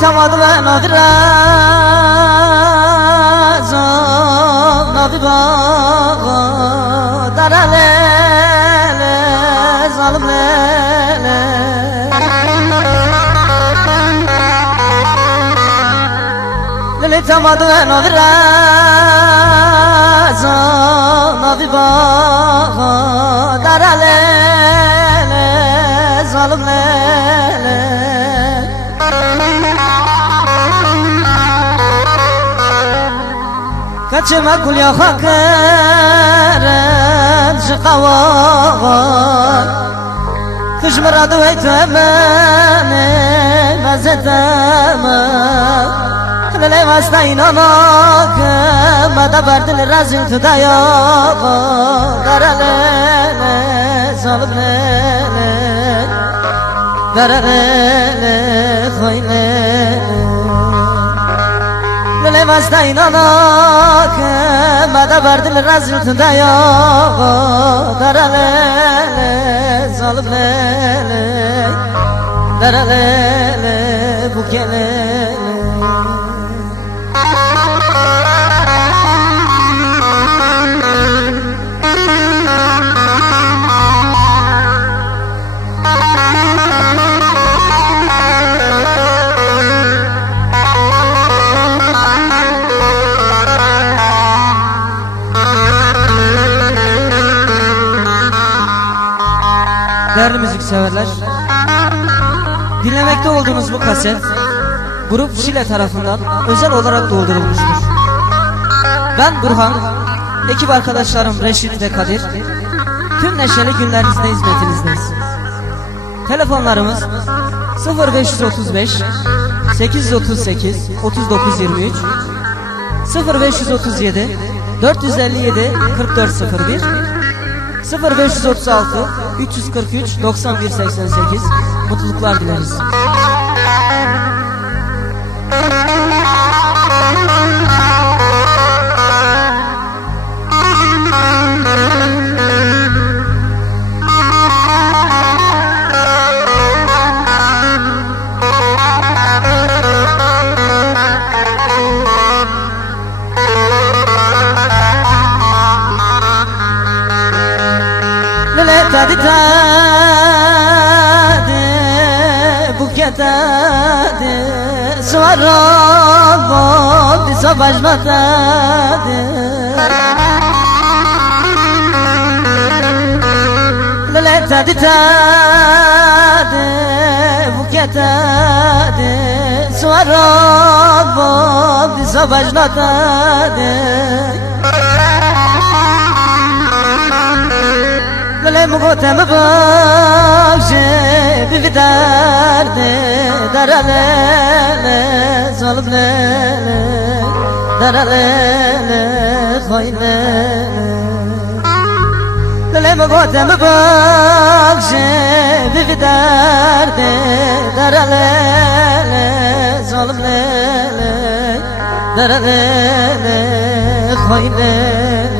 تماد و نادر نادر در ظالم للی تماد و نادر نادر در ظالم كتشما كل يا خاكرن شقاوان كشمر دويت اماني ما زدت امان للي ما استيناناك ما دبرت الرزم تدايا درالي ظالم درالي خويلي للي ما استيناناك ما دبرت الرزم تدايا درالي ظالم درالي بوكيلي Değerli müzikseverler, dinlemekte olduğumuz bu kaset Grup Şile tarafından özel olarak doldurulmuştur. Ben Burhan, ekip arkadaşlarım Reşit ve Kadir, tüm neşeli günlerinizde hizmetinizdeyiz. Telefonlarımız 0535 838 3923, 0537 457 4401, 0536 343 9188. Mutluluklar dileriz. تادي تادي بوكيا تادي سوارا بودي صباج ما تادي للا تادي تادي بوكيا تادي سوارا بودي صباج ما تادي للي مقوتم باجي بفدارده درالي ظالم درالي خويلي للي مقوتم باجي بفدارده درالي ظالم درالي خويلي